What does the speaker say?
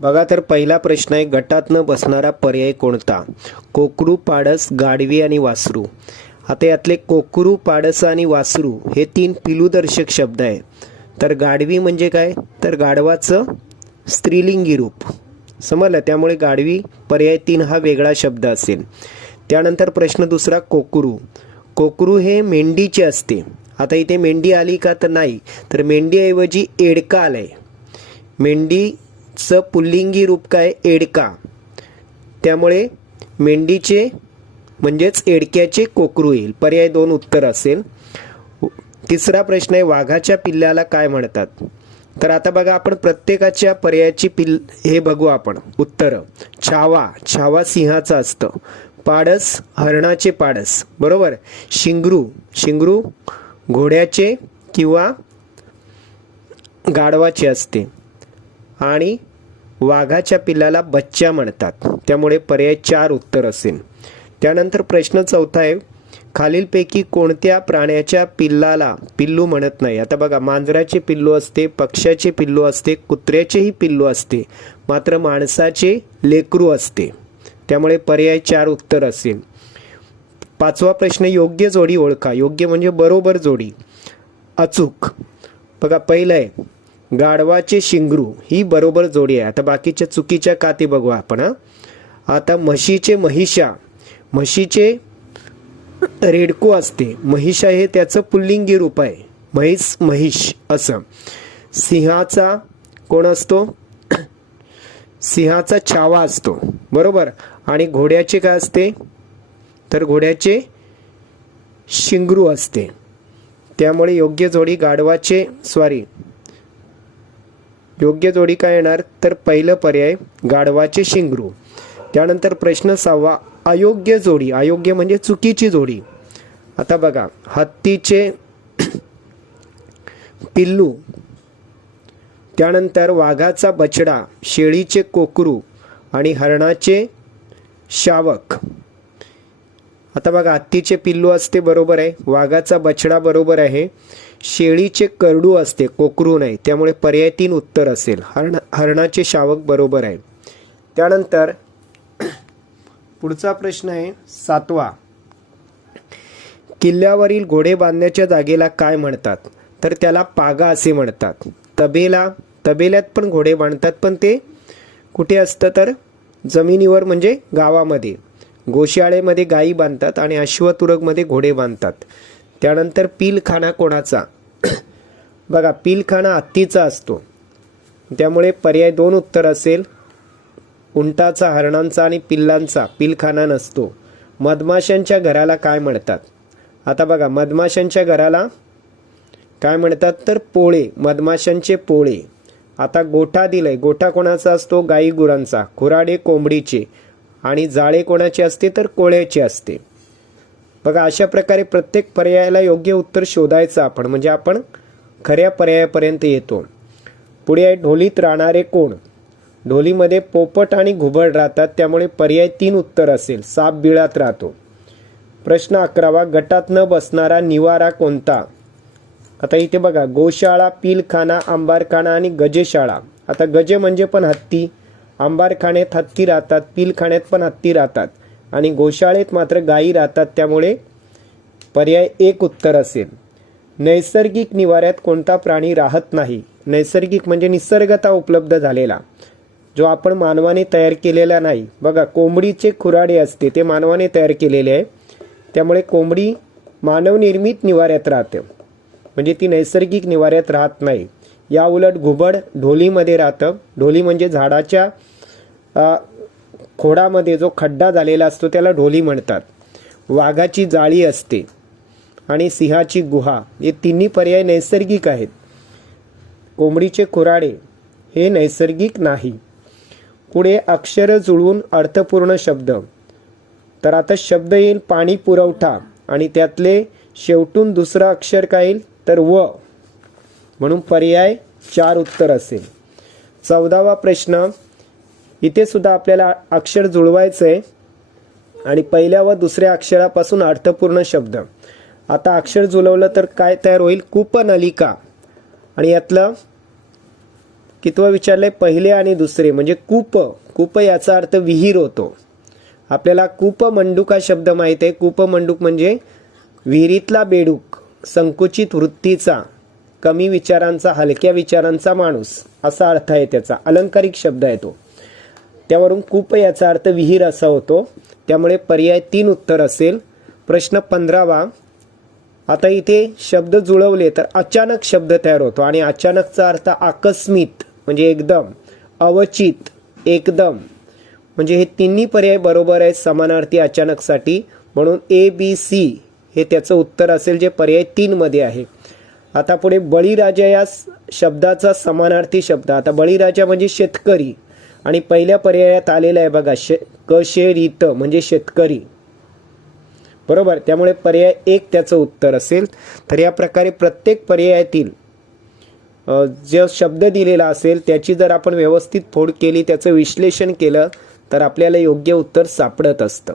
बघा तर पहिला प्रश्न आहे, गटात न बसणारा पर्याय कोणता? कोकरू, पाडस, गाढवी आणि वासरू. आता यातले कोकरू, पाडस आणि वासरू हे तीन पिलूदर्शक शब्द आहे. तर गाढवी म्हणजे काय? तर गाढवाचं स्त्रीलिंगी रूप. समजलं? त्यामुळे गाढवी पर्याय 3 हा वेगळा शब्द असेल. त्यानंतर प्रश्न दुसरा, कोकरू. कोकरू हे मेंढीचे असते. आता इथे मेंढी आली का? तर नाही. तर मेंढीऐवजी एडका आलाय. मेंढीचं पुल्लिंगी रूप काय? एडका. त्यामुळे मेंढीचे म्हणजेच एडक्याचे कोकरू येईल. पर्याय 2 उत्तर असेल. तिसरा प्रश्न आहे, वाघाच्या पिल्लाला काय म्हणतात? तर आता बघा, आपण प्रत्येकाच्या पर्यायाची हे बघू आपण उत्तर. छावा, छावा सिंहाचा असतं. पाडस, हरणाचे पाडस, बरोबर. शिंगरू, शिंगरू घोड्याचे किंवा गाढवाचे असते. आणि वाघाच्या पिल्लाला बच्चा म्हणतात. त्यामुळे पर्याय 4 उत्तर असेल. त्यानंतर प्रश्न चौथा आहे, खालीलपैकी कोणत्या प्राण्याच्या पिल्लाला पिल्लू म्हणत नाही? आता बघा, मांजराचे पिल्लू असते, पक्ष्याचे पिल्लू असते, कुत्र्याचेही पिल्लू असते, मात्र माणसाचे लेकरू असते. त्यामुळे पर्याय 4 उत्तर असेल. पाचवा प्रश्न, योग्य जोडी ओळखा. योग्य म्हणजे बरोबर जोडी. अचूक. बघा, पहिलं आहे गाढवाचे शिंगरू, ही बरोबर जोडी आहे. आता बाकीच्या चुकीच्या का ते बघू आपण. आता म्हशीचे महिषा, म्हशीचे रेडको असते. महिषा हे त्याचं पुल्लिंगी रूप आहे. म्हैस, महिष असं. सिंहाचा कोण असतो? सिंहाचा छावा असतो, बरोबर. आणि घोड्याचे काय असते? तर घोड्याचे शिंगरू असते. त्यामुळे योग्य जोडी गाढवाचे योग्य जोडी काय येणार? तर पहिलं पर्याय गाढवाचे शिंगरू. त्यानंतर प्रश्न 6, अयोग्य जोडी. अयोग्य म्हणजे चुकीची जोडी. आता बघा, हत्तीचे पिल्लू, त्यानंतर वाघाचा बछडा, शेळीचे कोकरू आणि हरणाचे शावक. आता बघा, हत्तीचे पिल्लू असते, बरोबर आहे. वाघाचा बछडा बरोबर आहे. शेळीचे करडू असते, कोकरू नाही. त्यामुळे पर्याय 3 उत्तर असेल. हरणाचे शावक बरोबर आहे. त्यानंतर पुढचा प्रश्न आहे 7वा, किल्ल्यावरील घोडे बांधण्याच्या जागेला काय म्हणतात? तर त्याला पागा असे म्हणतात. तबेल्यात पण घोडे बांधतात, पण ते कुठे असतं? तर जमिनीवर, म्हणजे गावामध्ये. गोशाळेमध्ये गायी बांधतात आणि अश्वतुरगमध्ये घोडे बांधतात. त्यानंतर पिलखाना कोणाचा? बघा, पिलखाना हत्तीचा असतो. त्यामुळे पर्याय 2 उत्तर असेल. उंटाचा, हरणांचा आणि पिल्लांचा पिलखाना नसतो. मधमाशांच्या घराला काय म्हणतात? आता बघा, मधमाशांच्या घराला काय म्हणतात? तर पोळे, मधमाशांचे पोळे. आता गोठा दिलंय. गोठा कोणाचा असतो? गाई गुरांचा. खुराडे कोंबडीचे. आणि जाळे कोणाचे असते? तर कोळ्याचे असते. बघा, अशा प्रकारे प्रत्येक पर्यायाला योग्य उत्तर शोधायचं आपण, म्हणजे आपण खऱ्या पर्यायापर्यंत येतो. पुढे आहे, ढोलीत राहणारे कोण? ढोलीमध्ये पोपट आणि घुबड राहतात. त्यामुळे पर्याय 3 उत्तर असेल. साप बिळात राहतो. प्रश्न 11वा, गटात न बसणारा निवारा कोणता? आता इथे बघा, गोशाळा, पिलखाना, अंबारखाना आणि गजेशाळा. आता गजे म्हणजे पण हत्ती. अंबारखान्यात हत्ती राहतात, पिलखान्यात पण हत्ती राहतात आणि गोशाळेत मात्र गायी राहतात. त्यामुळे पर्याय 1 उत्तर असेल. नैसर्गिक निवाऱ्यात कोणता प्राणी राहत नाही? नैसर्गिक म्हणजे निसर्गतः उपलब्ध झालेला, जो आपण मानवाने तयार केलेला नाही. बघा, कोंबडीचे खुराडे असते, ते मानवाने तयार केलेले आहे. त्यामुळे कोंबडी मानवनिर्मित निवाऱ्यात राहते, म्हणजे ती नैसर्गिक निवाऱ्यात राहत नाही. या उलट घुबड ढोलीमध्ये राहतं. ढोली म्हणजे झाडाच्या खोडामध्ये जो खड्डा झालेला असतो त्याला ढोली म्हणतात. वाघाची जाळी असते आणि सिंहाची गुहा. हे तिन्ही पर्याय नैसर्गिक आहेत. कोंबडीचे खुराडे हे नैसर्गिक नाही. पुढे अक्षर जुळवून अर्थपूर्ण शब्द. तर आता शब्द येईल पाणी पुरवठा आणि त्यातले शेवटून दुसरं अक्षर काय येईल? तर व. म्हणून पर्याय 4 उत्तर असेल. 14वा प्रश्न, इथे सुद्धा आपल्याला अक्षर जुळवायचं आहे आणि पहिल्या व दुसऱ्या अक्षरापासून अर्थपूर्ण शब्द. आता अक्षर जुळवलं तर काय तयार होईल? कूपनलिका. आणि यातलं कितवं विचारलंय? पहिले आणि दुसरे म्हणजे कूप. कूप याचा अर्थ विहीर होतो. आपल्याला कूपमंडूक हा शब्द माहित आहे. कूपमंडूक म्हणजे विहिरीतला बेडूक, संकुचित वृत्तीचा, कमी विचारांचा, हलक्या विचारांचा माणूस असा अर्थ आहे त्याचा. अलंकारिक शब्द आहे तो. त्यावरून कूप याचा अर्थ विहीर असा होतो. त्यामुळे पर्याय 3 उत्तर असेल. प्रश्न 15वा. आता इथे शब्द जुळवले तर अचानक शब्द तयार होतो आणि अचानकचा अर्थ आकस्मित म्हणजे एकदम, अवचित, एकदम, म्हणजे हे तिन्ही पर्याय बरोबर आहेत समानार्थी अचानकसाठी. म्हणून ABC हे त्याचं उत्तर असेल जे पर्याय 3 मध्ये आहे. आता पुढे बळीराजा या शब्दाचा समानार्थी शब्द. आता बळीराजा म्हणजे शेतकरी आणि पहिल्या पर्यायात आलेला आहे बघा कशेरीत म्हणजे शेतकरी, बरोबर. त्यामुळे पर्याय 1 त्याचं उत्तर असेल. तर या प्रकारे प्रत्येक पर्यायातील जो शब्द दिलेला असेल त्याची जर आपण व्यवस्थित फोड केली, त्याचं विश्लेषण केलं तर आपल्याला योग्य उत्तर सापडत असतं.